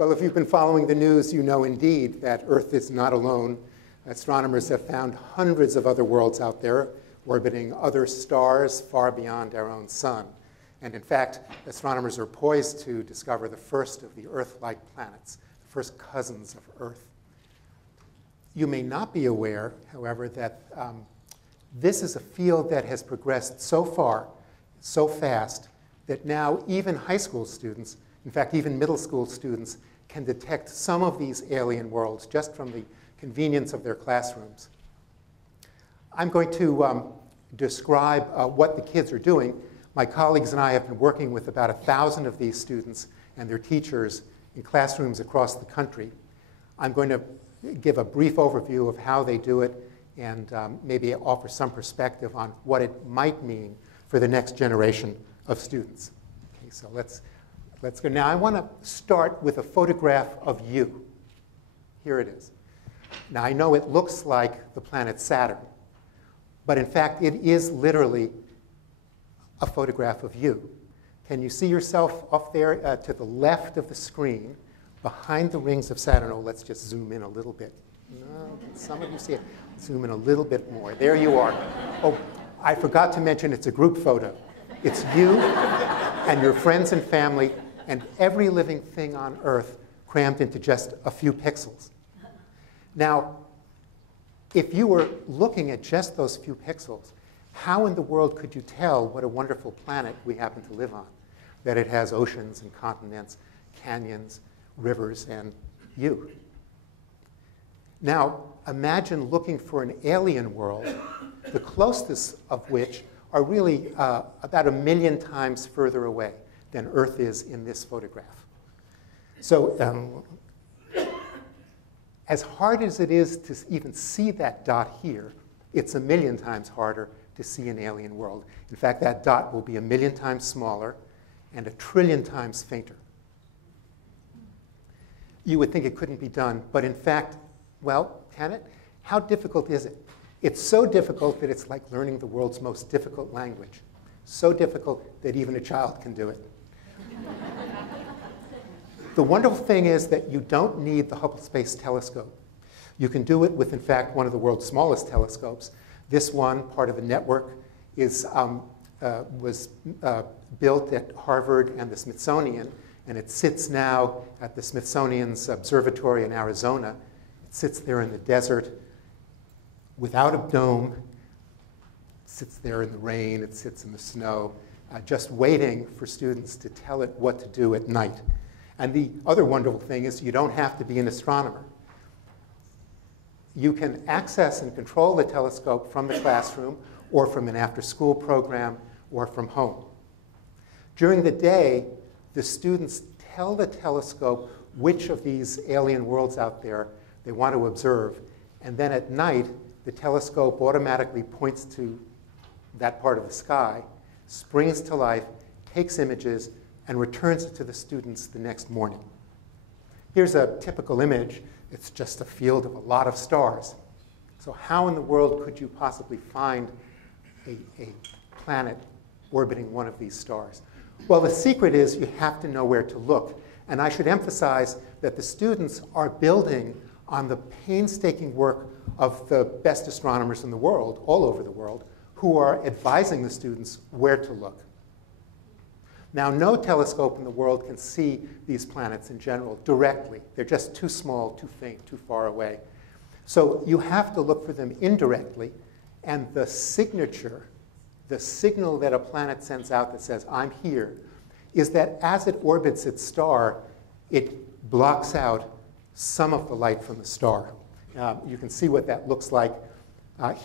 Well, if you've been following the news, you know indeed that Earth is not alone. Astronomers have found hundreds of other worlds out there orbiting other stars far beyond our own sun. And in fact, astronomers are poised to discover the first of the Earth-like planets, the first cousins of Earth. You may not be aware, however, that this is a field that has progressed so far, so fast, that now even high school students, in fact, even middle school students, can detect some of these alien worlds just from the convenience of their classrooms. I'm going to describe what the kids are doing. My colleagues and I have been working with about 1,000 of these students and their teachers in classrooms across the country. I'm going to give a brief overview of how they do it and maybe offer some perspective on what it might mean for the next generation of students. Okay, so let's go. Now, I want to start with a photograph of you. Here it is. Now, I know it looks like the planet Saturn, but in fact, it is literally a photograph of you. Can you see yourself up there to the left of the screen, behind the rings of Saturn? Oh, let's just zoom in a little bit. No, some of you see it. Zoom in a little bit more. There you are. Oh, I forgot to mention it's a group photo. It's you and your friends and family and every living thing on Earth crammed into just a few pixels. Now, if you were looking at just those few pixels, how in the world could you tell what a wonderful planet we happen to live on? That it has oceans and continents, canyons, rivers, and you. Now, imagine looking for an alien world, the closest of which are really about 1 million times further away than Earth is in this photograph. So as hard as it is to even see that dot here, it's 1 million times harder to see an alien world. In fact, that dot will be 1 million times smaller and 1 trillion times fainter. You would think it couldn't be done, but in fact, well, can it? How difficult is it? It's so difficult that it's like learning the world's most difficult language. So difficult that even a child can do it. The wonderful thing is that you don't need the Hubble Space Telescope. You can do it with, in fact, one of the world's smallest telescopes. This one, part of a network, was built at Harvard and the Smithsonian, and it sits now at the Smithsonian's observatory in Arizona. It sits there in the desert without a dome. It sits there in the rain. It sits in the snow, just waiting for students to tell it what to do at night. And the other wonderful thing is you don't have to be an astronomer. You can access and control the telescope from the classroom or from an after-school program or from home. During the day, the students tell the telescope which of these alien worlds out there they want to observe. And then at night, the telescope automatically points to that part of the sky, springs to life, takes images, and returns it to the students the next morning. Here's a typical image. It's just a field of a lot of stars. So how in the world could you possibly find a planet orbiting one of these stars? Well, the secret is you have to know where to look. And I should emphasize that the students are building on the painstaking work of the best astronomers in the world, all over the world, who are advising the students where to look. Now, no telescope in the world can see these planets in general directly. They're just too small, too faint, too far away. So you have to look for them indirectly, and the signature, the signal that a planet sends out that says, I'm here, is that as it orbits its star, it blocks out some of the light from the star. You can see what that looks like.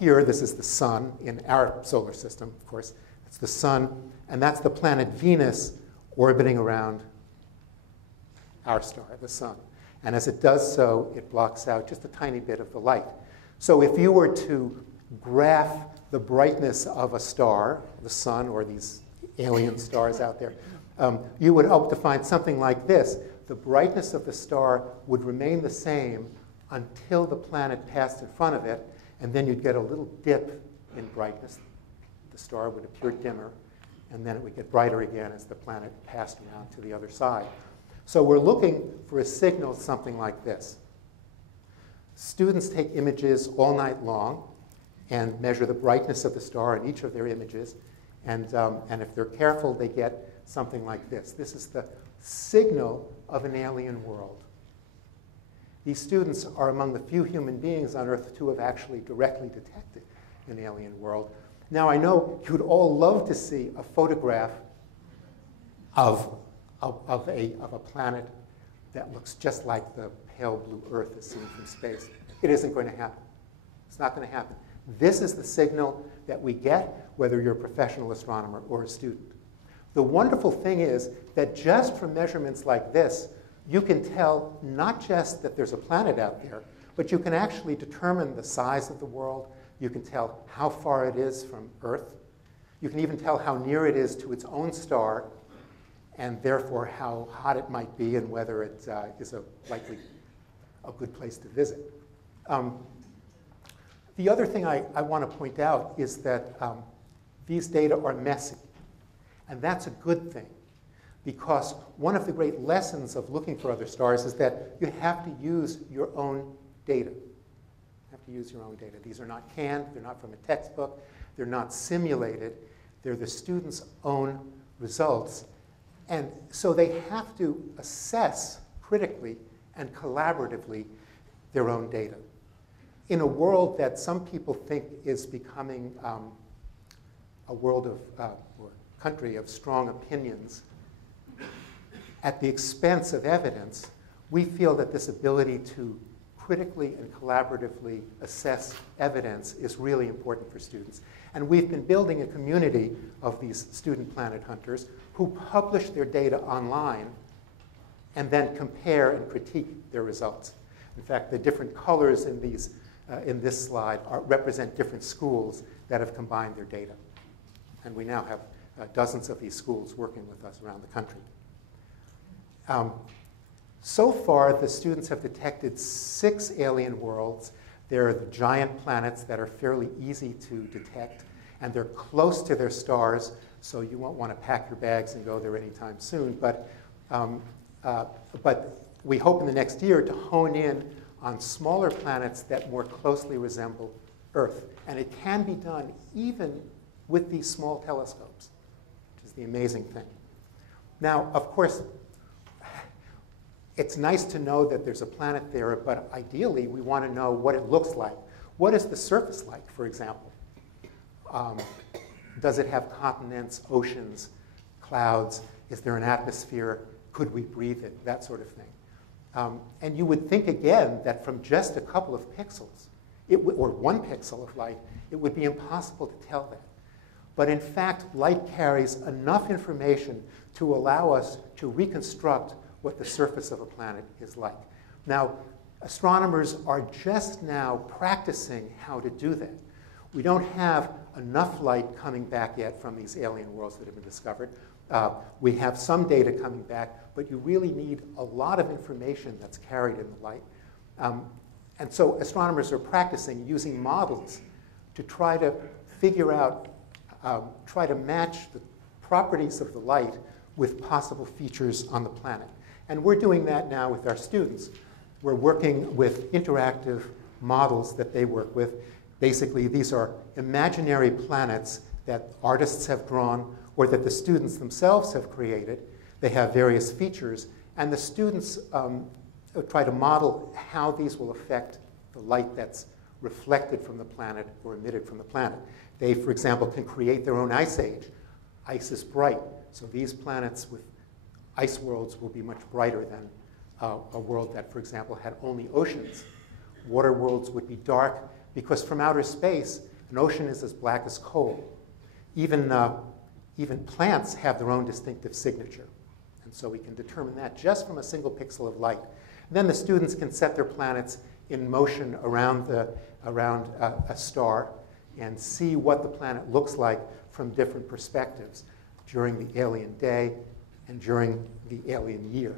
Here, this is the sun in our solar system, of course. It's the sun, and that's the planet Venus orbiting around our star, the sun. And as it does so, it blocks out just a tiny bit of the light. So if you were to graph the brightness of a star, the sun or these alien stars out there, you would hope to find something like this. The brightness of the star would remain the same until the planet passed in front of it, and then you'd get a little dip in brightness. The star would appear dimmer, and then it would get brighter again as the planet passed around to the other side. So we're looking for a signal something like this. Students take images all night long and measure the brightness of the star in each of their images. And if they're careful, they get something like this. This is the signal of an alien world. These students are among the few human beings on Earth to have actually directly detected an alien world. Now, I know you would all love to see a photograph of a planet that looks just like the pale blue Earth as seen from space. It isn't going to happen. It's not going to happen. This is the signal that we get, whether you're a professional astronomer or a student. The wonderful thing is that just from measurements like this, you can tell not just that there's a planet out there, but you can actually determine the size of the world. You can tell how far it is from Earth. You can even tell how near it is to its own star, and therefore how hot it might be and whether it is likely a good place to visit. The other thing I want to point out is that these data are messy. And that's a good thing, because one of the great lessons of looking for other stars is that you have to use your own data. You have to use your own data. These are not canned. They're not from a textbook. They're not simulated. They're the students' own results. And so they have to assess critically and collaboratively their own data. In a world that some people think is becoming a world of, or country of strong opinions, at the expense of evidence, we feel that this ability to critically and collaboratively assess evidence is really important for students. And we've been building a community of these student planet hunters who publish their data online and then compare and critique their results. In fact, the different colors in this slide represent different schools that have combined their data. And we now have dozens of these schools working with us around the country. So far, the students have detected 6 alien worlds. They're the giant planets that are fairly easy to detect, and they're close to their stars, so you won't want to pack your bags and go there anytime soon. But we hope in the next year to hone in on smaller planets that more closely resemble Earth. And it can be done even with these small telescopes, which is the amazing thing. Now, of course, it's nice to know that there's a planet there, but ideally we want to know what it looks like. What is the surface like, for example? Does it have continents, oceans, clouds? Is there an atmosphere? Could we breathe it? That sort of thing. And you would think, again, that from just a couple of pixels, or 1 pixel of light, it would be impossible to tell that. But in fact, light carries enough information to allow us to reconstruct what the surface of a planet is like. Now, astronomers are just now practicing how to do that. We don't have enough light coming back yet from these alien worlds that have been discovered. We have some data coming back, but you really need a lot of information that's carried in the light. And so astronomers are practicing using models to try to figure out, try to match the properties of the light with possible features on the planet. And we're doing that now with our students. We're working with interactive models that they work with. Basically, these are imaginary planets that artists have drawn or that the students themselves have created. They have various features, and the students try to model how these will affect the light that's reflected from the planet or emitted from the planet. They, for example, can create their own ice age. Ice is bright, so these planets with ice worlds will be much brighter than a world that, for example, had only oceans. Water worlds would be dark because from outer space, an ocean is as black as coal. Even plants have their own distinctive signature. And so we can determine that just from a single pixel of light. And then the students can set their planets in motion around a star and see what the planet looks like from different perspectives during the alien day and during the alien year.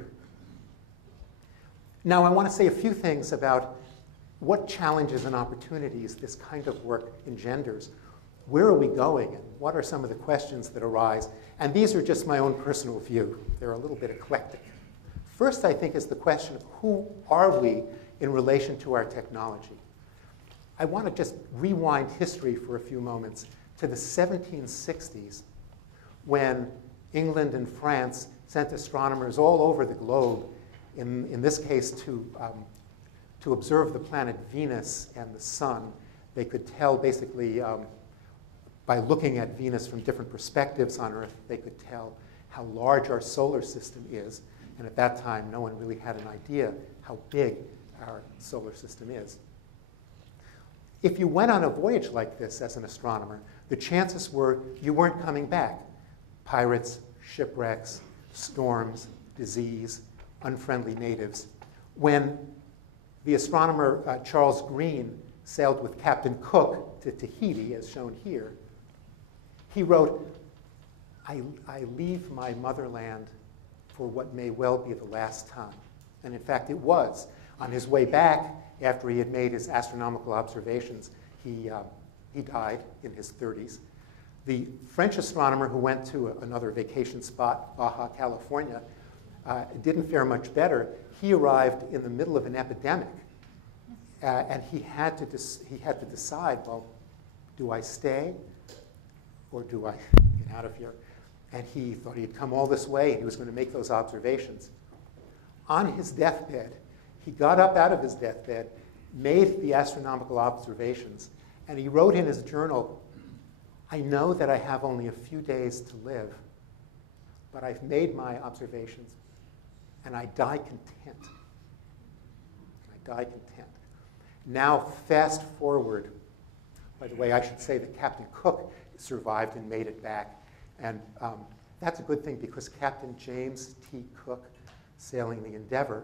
Now, I want to say a few things about what challenges and opportunities this kind of work engenders. Where are we going, and what are some of the questions that arise? And these are just my own personal view. They're a little bit eclectic. First, I think, is the question of who are we in relation to our technology. I want to just rewind history for a few moments to the 1760s, when England and France sent astronomers all over the globe, in this case to observe the planet Venus and the sun. They could tell basically by looking at Venus from different perspectives on Earth, they could tell how large our solar system is. And at that time, no one really had an idea how big our solar system is. If you went on a voyage like this as an astronomer, the chances were you weren't coming back. Pirates, shipwrecks, storms, disease, unfriendly natives. When the astronomer Charles Green sailed with Captain Cook to Tahiti, as shown here, he wrote, I leave my motherland for what may well be the last time. And in fact, it was. On his way back, after he had made his astronomical observations, he died in his 30s. The French astronomer who went to another vacation spot, Baja California, didn't fare much better. He arrived in the middle of an epidemic, and he had to decide, well, do I stay or do I get out of here? And he thought he'd come all this way and he was going to make those observations. On his deathbed, he got up out of his deathbed, made the astronomical observations, and he wrote in his journal, I know that I have only a few days to live, but I've made my observations, and I die content. I die content. Now, fast forward. By the way, I should say that Captain Cook survived and made it back. And that's a good thing because Captain James T. Cook, sailing the Endeavour,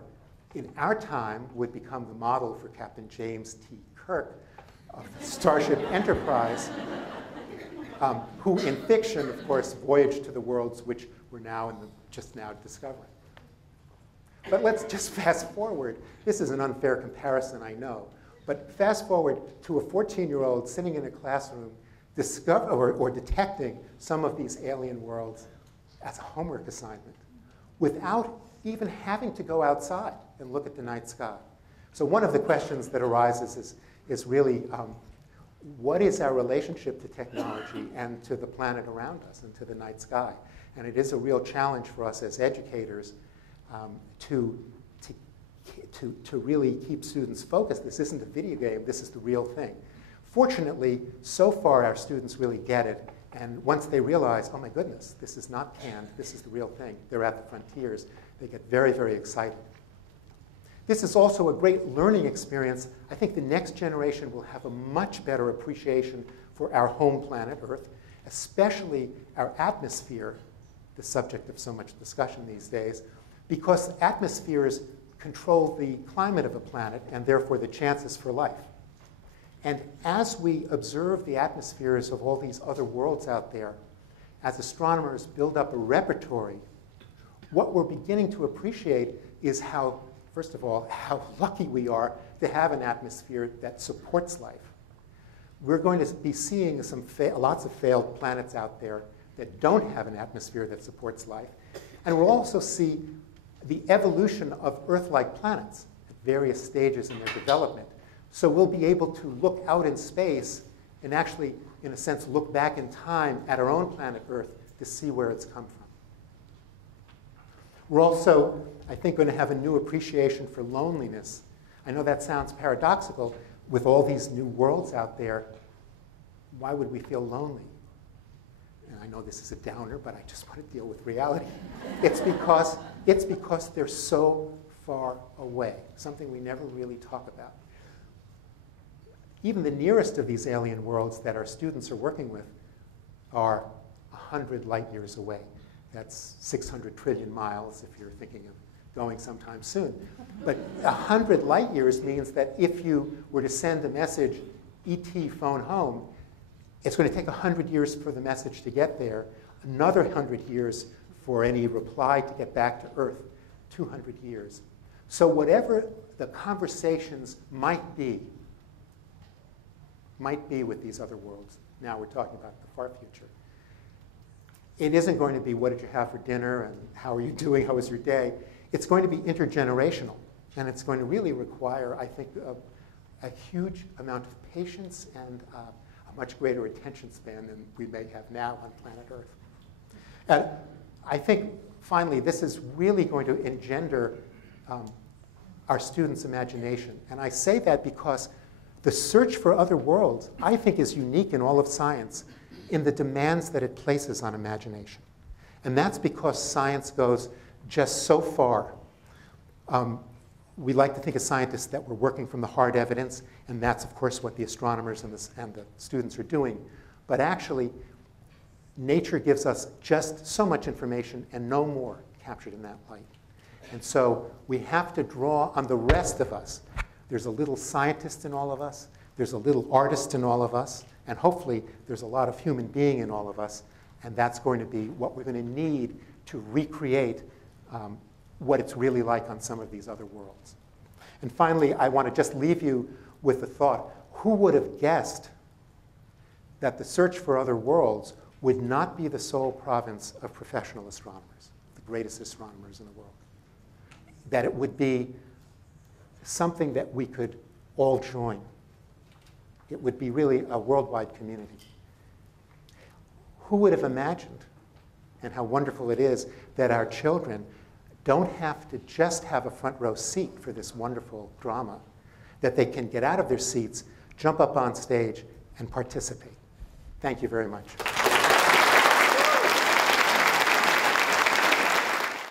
in our time would become the model for Captain James T. Kirk of the Starship Enterprise, who in fiction, of course, voyaged to the worlds which we're now just now discovering. But let's just fast forward. This is an unfair comparison, I know. But fast forward to a 14-year-old sitting in a classroom or detecting some of these alien worlds as a homework assignment without even having to go outside and look at the night sky. So one of the questions that arises is really, what is our relationship to technology and to the planet around us and to the night sky? And it is a real challenge for us as educators to really keep students focused. This isn't a video game, this is the real thing. Fortunately, so far our students really get it, and once they realize, oh my goodness, this is not canned, this is the real thing, they're at the frontiers, they get very, very excited. This is also a great learning experience. I think the next generation will have a much better appreciation for our home planet, Earth, especially our atmosphere, the subject of so much discussion these days, because atmospheres control the climate of a planet and therefore the chances for life. And as we observe the atmospheres of all these other worlds out there, as astronomers build up a repertory, what we're beginning to appreciate is how, first of all, how lucky we are to have an atmosphere that supports life. We're going to be seeing lots of failed planets out there that don't have an atmosphere that supports life. And we'll also see the evolution of Earth-like planets at various stages in their development. So we'll be able to look out in space and actually, in a sense, look back in time at our own planet Earth to see where it's come from. We're also, I think, going to have a new appreciation for loneliness. I know that sounds paradoxical. With all these new worlds out there, why would we feel lonely? And I know this is a downer, but I just want to deal with reality. It's because they're so far away, something we never really talk about. Even the nearest of these alien worlds that our students are working with are 100 light years away. That's 600 trillion miles if you're thinking of going sometime soon. But 100 light years means that if you were to send a message, ET phone home, it's going to take 100 years for the message to get there, another 100 years for any reply to get back to Earth, 200 years. So whatever the conversations might be with these other worlds, now we're talking about the far future, it isn't going to be what did you have for dinner and how are you doing, how was your day. It's going to be intergenerational, and it's going to really require, I think, a huge amount of patience and a much greater attention span than we may have now on planet Earth. And I think, finally, this is really going to engender our students' imagination. And I say that because the search for other worlds, I think, is unique in all of science in the demands that it places on imagination. And that's because science goes just so far. We like to think as scientists that we're working from the hard evidence, and that's, of course, what the astronomers and the students are doing. But actually, nature gives us just so much information and no more captured in that light. And so we have to draw on the rest of us. There's a little scientist in all of us. There's a little artist in all of us. And hopefully, there's a lot of human being in all of us. And that's going to be what we're going to need to recreate what it's really like on some of these other worlds. And finally, I want to just leave you with the thought, who would have guessed that the search for other worlds would not be the sole province of professional astronomers, the greatest astronomers in the world? That it would be something that we could all join. It would be really a worldwide community. Who would have imagined, and how wonderful it is, that our children don't have to just have a front row seat for this wonderful drama, that they can get out of their seats, jump up on stage, and participate. Thank you very much.